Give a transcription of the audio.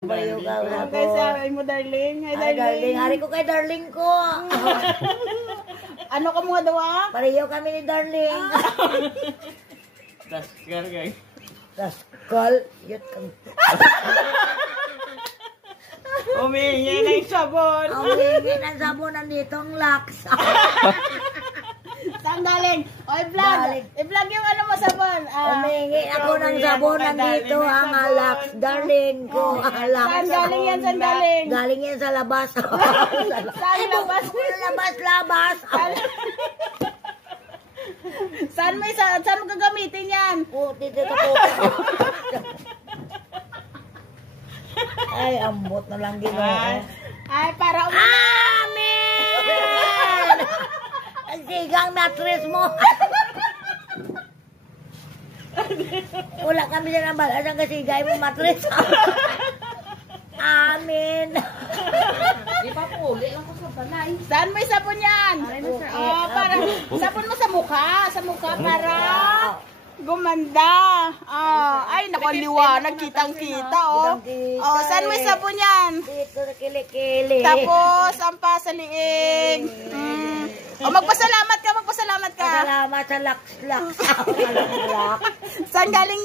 Baliw ka na ko. Kay sabi mo, darling. Ay, darling. Hari ko kay darling ko. Ano ka mga dawa? Pareho kami ni darling. Taskal guys. Taskal. Yut kami. Umingi ng sabon. Umingi ng sabon. Nandito ang laks. Saan galing? O, i-vlog. I-vlog yung ano mo sabon. Umingi ako ng sabon. Nandito ang laks. Darling ko. Saan galing yan? Saan galing? Galing yan sa labas. Saan labas? Labas. Saan mo gagamitin yan? Dito ko. Ay, ambot na lang ginawa. Ay, para Amen! Ang sigang mattress mo. Wala kami dyan ang balas ang kasigay mo mattress. Amen. Di pa po, uli lang ko sa balay. Saan mo isapon yan? Para sapon mo sa mukha. Sa mukha para gumanda. Ay, naku, liwanag. Kitang-kita, oh. Saan mo isapon yan? Dito sa kilikili. Tapos, ang pa sa liig. Magpasalamat ka. Salamat sa laks. Saan galing